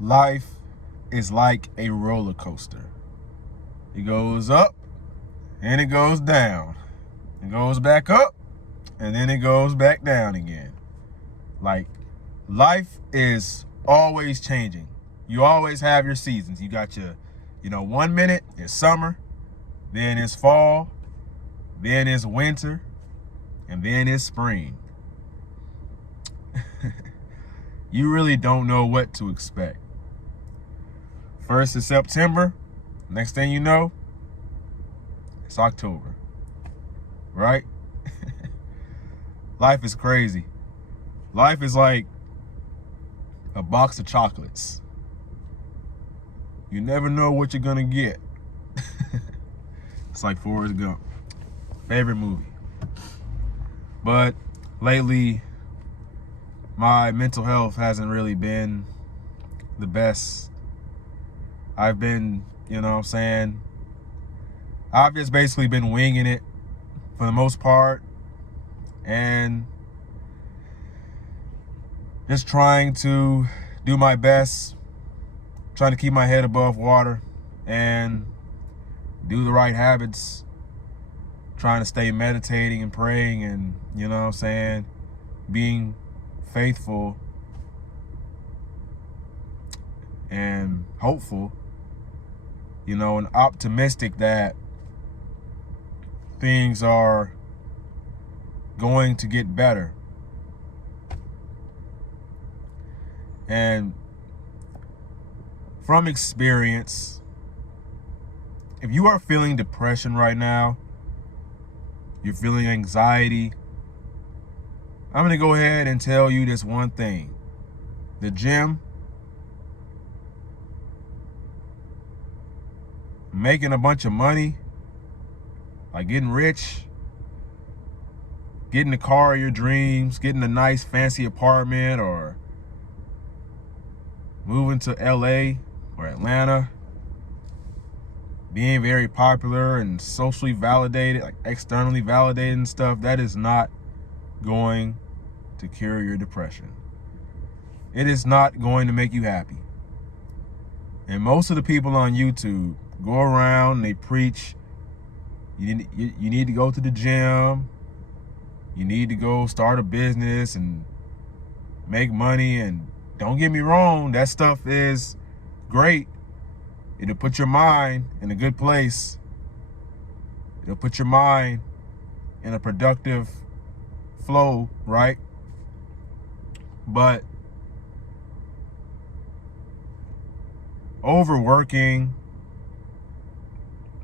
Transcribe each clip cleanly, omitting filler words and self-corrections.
Life is like a roller coaster. It goes up and it goes down. It goes back up and then it goes back down again. Like, life is always changing. You always have your seasons. You got your, 1 minute is summer, then it's fall, then it's winter, and then it's spring. You really don't know what to expect. First is September. Next thing you know, it's October. Right? Life is crazy. Life is like a box of chocolates. You never know what you're gonna get. It's like Forrest Gump. Favorite movie. But lately, my mental health hasn't really been the best. I've been, I've just basically been winging it for the most part and just trying to do my best, trying to keep my head above water and do the right habits, trying to stay meditating and praying and, being faithful and hopeful, and optimistic that things are going to get better. And from experience, if you are feeling depression right now, you're feeling anxiety, I'm going to go ahead and tell you this one thing. The gym, making a bunch of money, like getting rich, getting the car of your dreams, getting a nice fancy apartment, or moving to LA or Atlanta, being very popular and socially validated, like externally validated and stuff, that is not going to cure your depression. It is not going to make you happy. And most of the people on YouTube go around and they preach, you need to go to the gym, you need to go start a business and make money. And don't get me wrong, that stuff is great. It'll put your mind in a good place. It'll put your mind in a productive flow, right? But overworking,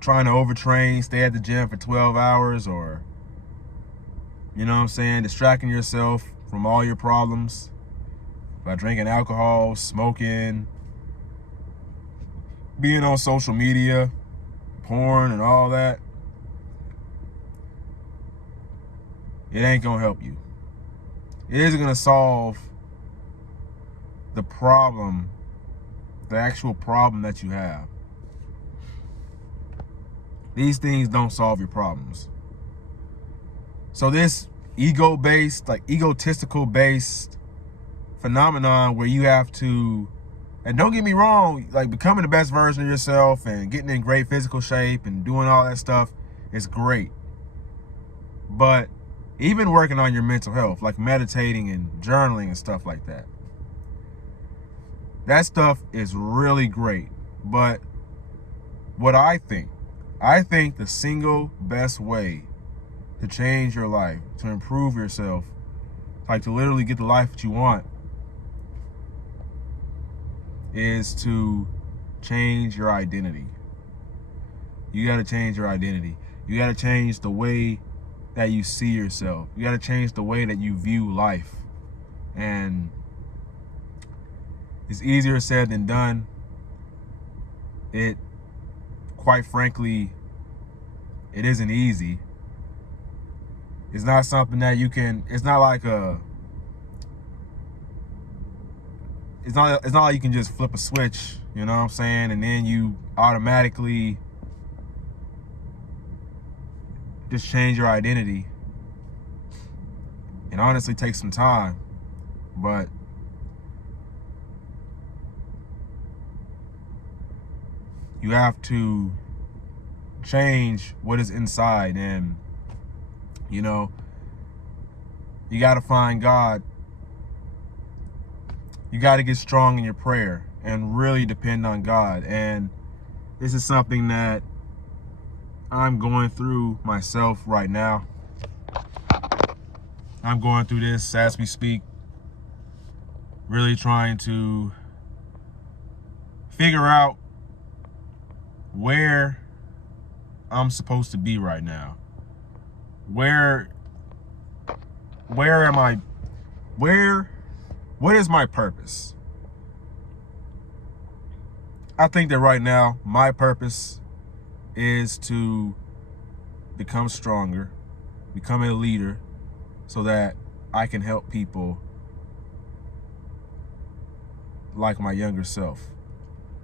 trying to overtrain, stay at the gym for 12 hours, or, distracting yourself from all your problems by drinking alcohol, smoking, being on social media, porn and all that, it ain't gonna help you. It isn't gonna solve the problem, the actual problem that you have. These things don't solve your problems. So this ego-based, like egotistical-based phenomenon where you have to, and don't get me wrong, like becoming the best version of yourself and getting in great physical shape and doing all that stuff is great. But even working on your mental health, like meditating and journaling and stuff like that, that stuff is really great. But what I think the single best way to change your life, to improve yourself, like to literally get the life that you want, is to change your identity. You got to change your identity. You got to change the way that you see yourself. You got to change the way that you view life. And it's easier said than done. It, quite frankly, it isn't easy. It's not something that you can, it's not like it's not like you can just flip a switch, and then you automatically just change your identity. It honestly takes some time, but You have to change what is inside, and you know, you got to find God. You got to get strong in your prayer and really depend on God. And this is something that I'm going through myself right now. I'm going through this as we speak, really trying to figure out where I'm supposed to be right now. Where am I? What is my purpose? I think that right now, my purpose is to become stronger, become a leader, so that I can help people like my younger self.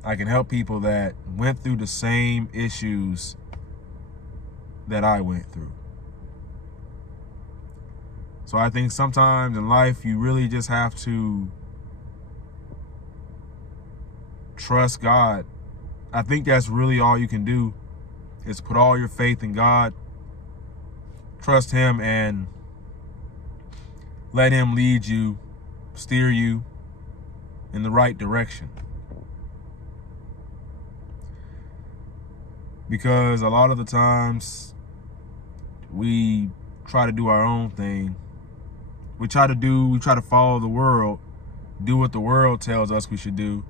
I can help people that went through the same issues that I went through. So I think sometimes in life, you really just have to trust God. I think that's really all you can do, is put all your faith in God, trust Him, and let Him lead you, steer you in the right direction. Because a lot of the times we try to do our own thing. We try to follow the world, do what the world tells us we should do.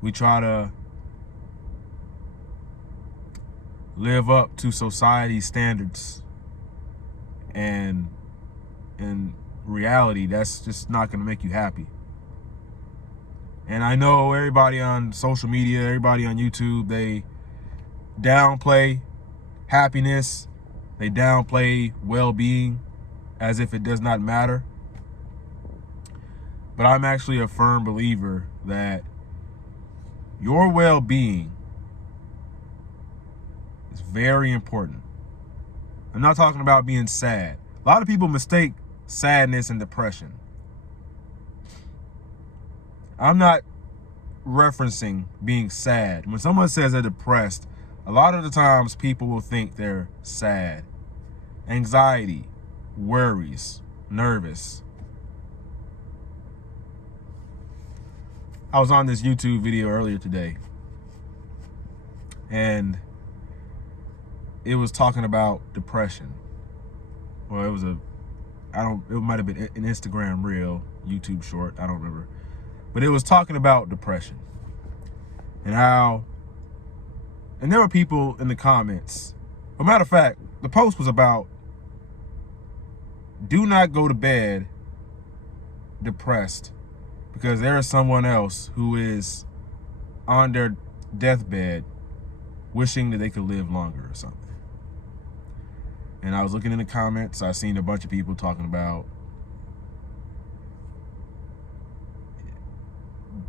We try to live up to society's standards, and in reality, that's just not going to make you happy. And I know everybody on social media, everybody on YouTube, they downplay happiness, they downplay well-being as if it does not matter. But I'm actually a firm believer that your well-being is very important. I'm not talking about being sad. A lot of people mistake sadness and depression. I'm not referencing being sad. When someone says they're depressed, a lot of the times people will think they're sad. Anxiety, worries, nervous. I was on this YouTube video earlier today, and it was talking about depression. Well, it might have been an Instagram reel, YouTube short, I don't remember. But it was talking about depression and and there were people in the comments. As a matter of fact, the post was about, do not go to bed depressed because there is someone else who is on their deathbed wishing that they could live longer or something. And I was looking in the comments, I seen a bunch of people talking about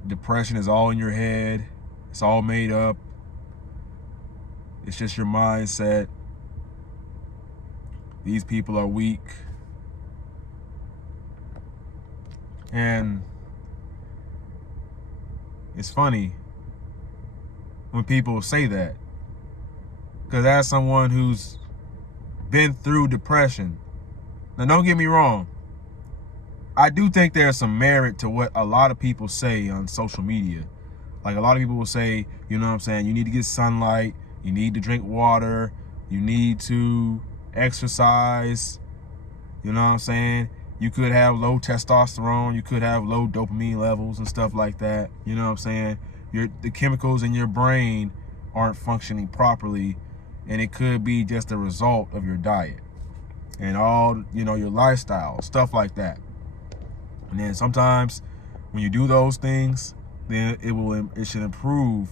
depression is all in your head. It's all made up. It's just your mindset. These people are weak. And it's funny when people say that, because as someone who's been through depression, now don't get me wrong, I do think there's some merit to what a lot of people say on social media. Like, a lot of people will say, you know what I'm saying, you need to get sunlight, you need to drink water, you need to exercise, you know what I'm saying? You could have low testosterone, you could have low dopamine levels and stuff like that, you know what I'm saying? The chemicals in your brain aren't functioning properly, and it could be just a result of your diet and all, your lifestyle, stuff like that. And then sometimes when you do those things, then it should improve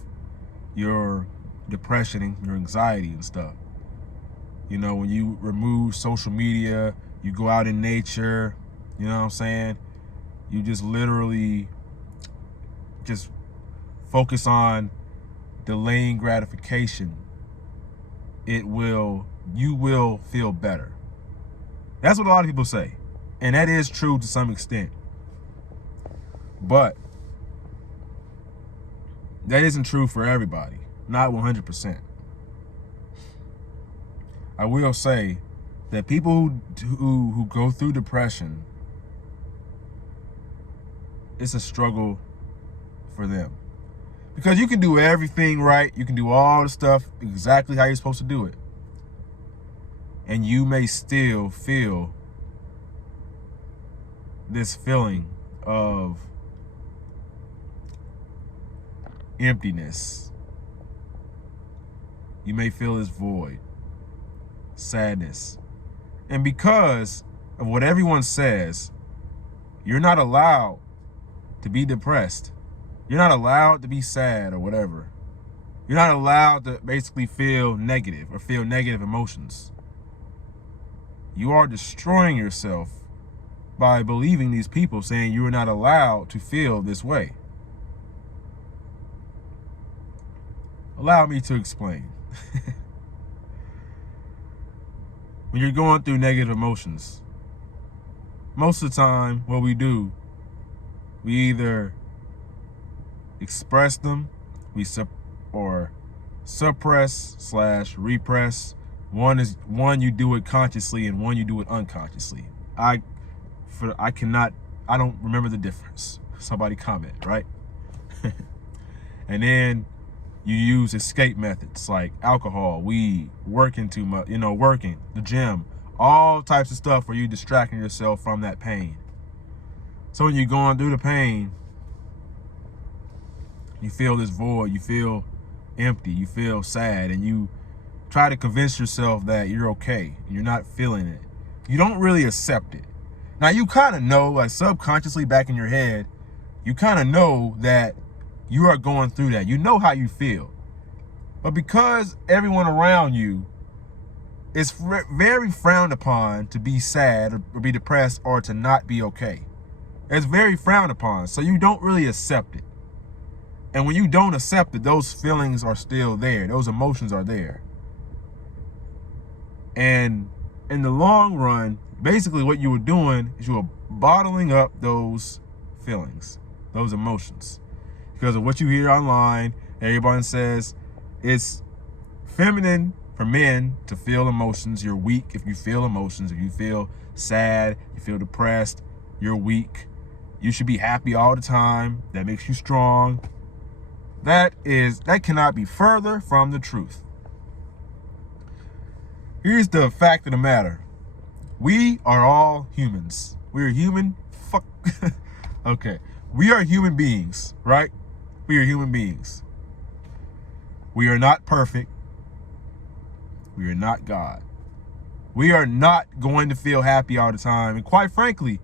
your depression and your anxiety and stuff. When you remove social media, you go out in nature, you know what I'm saying? You just literally just focus on delaying gratification. You will feel better. That's what a lot of people say. And that is true to some extent. But That isn't true for everybody, not 100%. I will say that people who go through depression, it's a struggle for them. Because you can do everything right, you can do all the stuff exactly how you're supposed to do it, and you may still feel this feeling of emptiness. You may feel this void, sadness. And because of what everyone says, you're not allowed to be depressed. You're not allowed to be sad or whatever. You're not allowed to basically feel negative or feel negative emotions. You are destroying yourself by believing these people saying you are not allowed to feel this way. Allow me to explain. When you're going through negative emotions, most of the time what we do, we either express them, or suppress/repress. One you do it consciously, and one you do it unconsciously. I don't remember the difference. Somebody comment, right? And then you use escape methods like alcohol, weed, working too much, working, the gym, all types of stuff where you're distracting yourself from that pain. So when you're going through the pain, you feel this void, you feel empty, you feel sad, and you try to convince yourself that you're okay, and you're not feeling it. You don't really accept it. Now you kind of know, like subconsciously back in your head, you kind of know that you are going through that. You know how you feel. But because everyone around you is very frowned upon to be sad or be depressed or to not be okay. It's very frowned upon, so you don't really accept it. And when you don't accept it, those feelings are still there. Those emotions are there. And in the long run, basically what you were doing is you were bottling up those feelings, those emotions. Because of what you hear online, everyone says it's feminine for men to feel emotions. You're weak if you feel emotions. If you feel sad, you feel depressed, you're weak. You should be happy all the time. That makes you strong. That cannot be further from the truth. Here's the fact of the matter. We are all humans. We're human. Okay. We are human beings, right? We are human beings. We are not perfect. We are not God. We are not going to feel happy all the time. And quite frankly,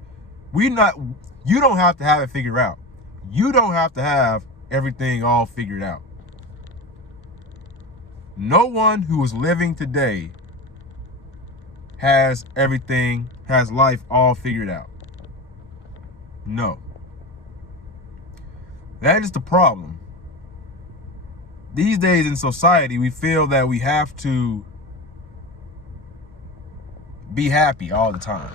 you don't have to have it figured out. You don't have to have everything all figured out. No one who is living today has life all figured out. No. That is the problem. These days in society, we feel that we have to be happy all the time.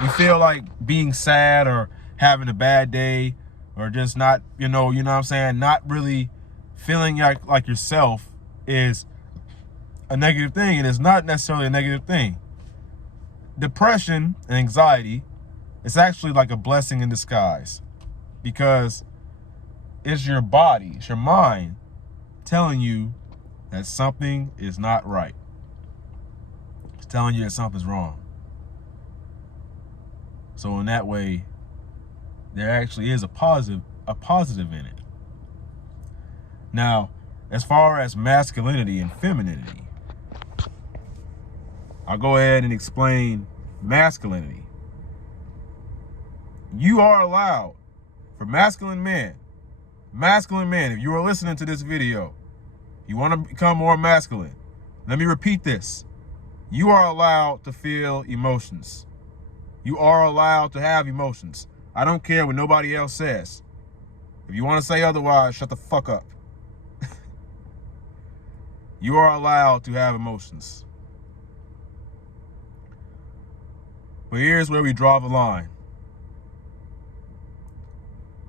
We feel like being sad or having a bad day or just not, you know what I'm saying, not really feeling like yourself is a negative thing, and it's not necessarily a negative thing. Depression and anxiety is actually like a blessing in disguise, because it's your body, it's your mind telling you that something is not right. It's telling you that something's wrong. So in that way, there actually is a positive in it. Now, as far as masculinity and femininity, I'll go ahead and explain masculinity. You are allowed, for masculine men, if you are listening to this video, you want to become more masculine, let me repeat this. You are allowed to feel emotions. You are allowed to have emotions. I don't care what nobody else says. If you want to say otherwise, shut the fuck up. You are allowed to have emotions. But here's where we draw the line.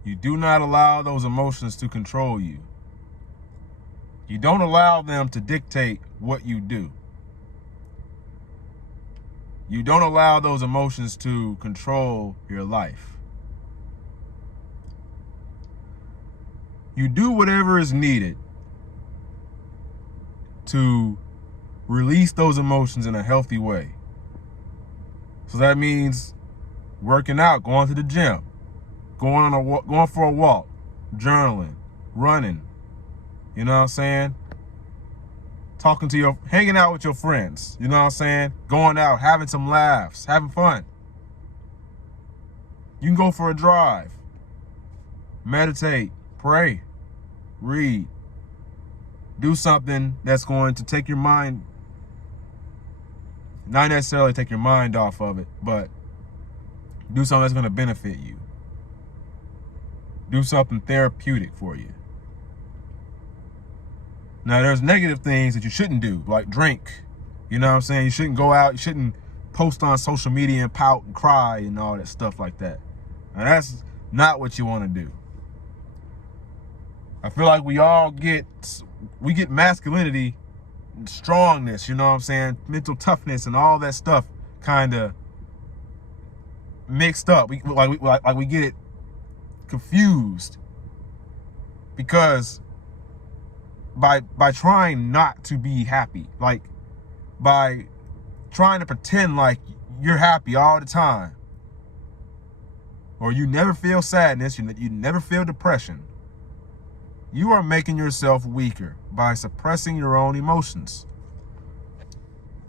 You do not allow those emotions to control you. You don't allow them to dictate what you do. You don't allow those emotions to control your life. You do whatever is needed to release those emotions in a healthy way. So that means working out, going to the gym, going for a walk, journaling, running. You know what I'm saying? Hanging out with your friends. You know what I'm saying? Going out, having some laughs, having fun. You can go for a drive, meditate, pray, read. Do something that's going to take your mind, not necessarily take your mind off of it, but do something that's going to benefit you. Do something therapeutic for you. Now, there's negative things that you shouldn't do, like drink. You know what I'm saying? You shouldn't go out. You shouldn't post on social media and pout and cry and all that stuff like that. Now, that's not what you want to do. I feel like we get masculinity, strongness, you know what I'm saying? Mental toughness and all that stuff kind of mixed up. We get it confused because by trying not to be happy, like by trying to pretend like you're happy all the time, or you never feel sadness, you never feel depression, you are making yourself weaker by suppressing your own emotions.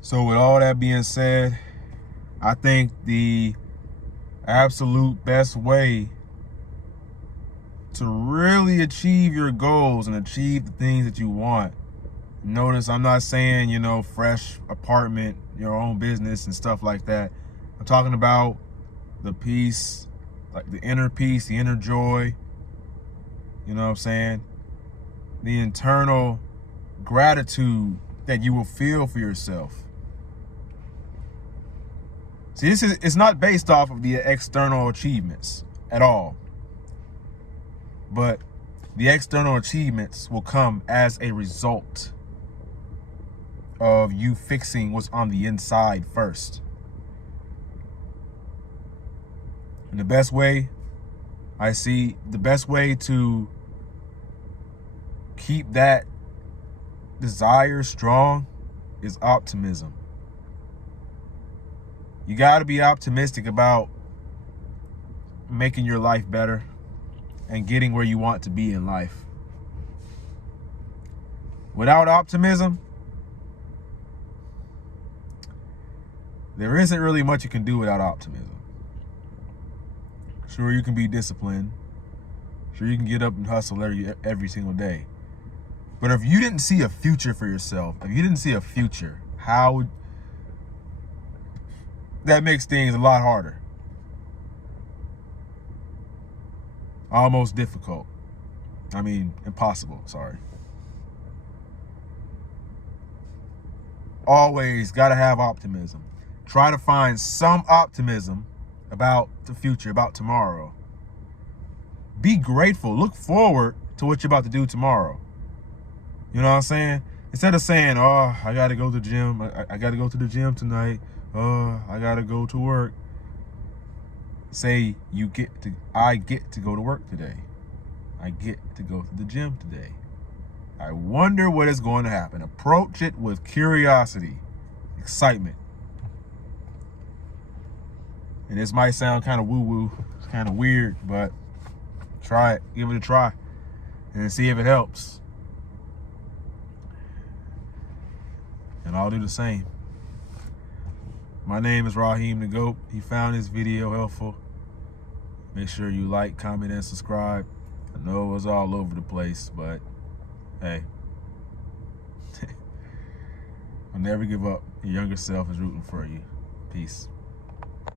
So with all that being said, I think the absolute best way to really achieve your goals and achieve the things that you want. Notice I'm not saying, fresh apartment, your own business and stuff like that. I'm talking about the peace, like the inner peace, the inner joy. You know what I'm saying? The internal gratitude that you will feel for yourself. See, it's not based off of the external achievements at all. But the external achievements will come as a result of you fixing what's on the inside first. And the best way to keep that desire strong is optimism. You got to be optimistic about making your life better and getting where you want to be in life. Without optimism, there isn't really much you can do without optimism. Sure, you can be disciplined. Sure, you can get up and hustle every single day. But if you didn't see a future for yourself, that makes things a lot harder. Almost difficult. Impossible, sorry. Always got to have optimism. Try to find some optimism about the future, about tomorrow. Be grateful. Look forward to what you're about to do tomorrow. You know what I'm saying? Instead of saying, oh, I got to go to the gym. I got to go to the gym tonight. Oh, I got to go to work. Say I get to go to work today. I get to go to the gym today. I wonder what is going to happen. Approach it with curiosity, excitement. And this might sound kind of woo-woo, it's kind of weird, but try it, give it a try, and see if it helps. And I'll do the same. My name is Raheem the Goat. If you found this video helpful, make sure you like, comment, and subscribe. I know it was all over the place, but hey, I'll never give up. Your younger self is rooting for you. Peace.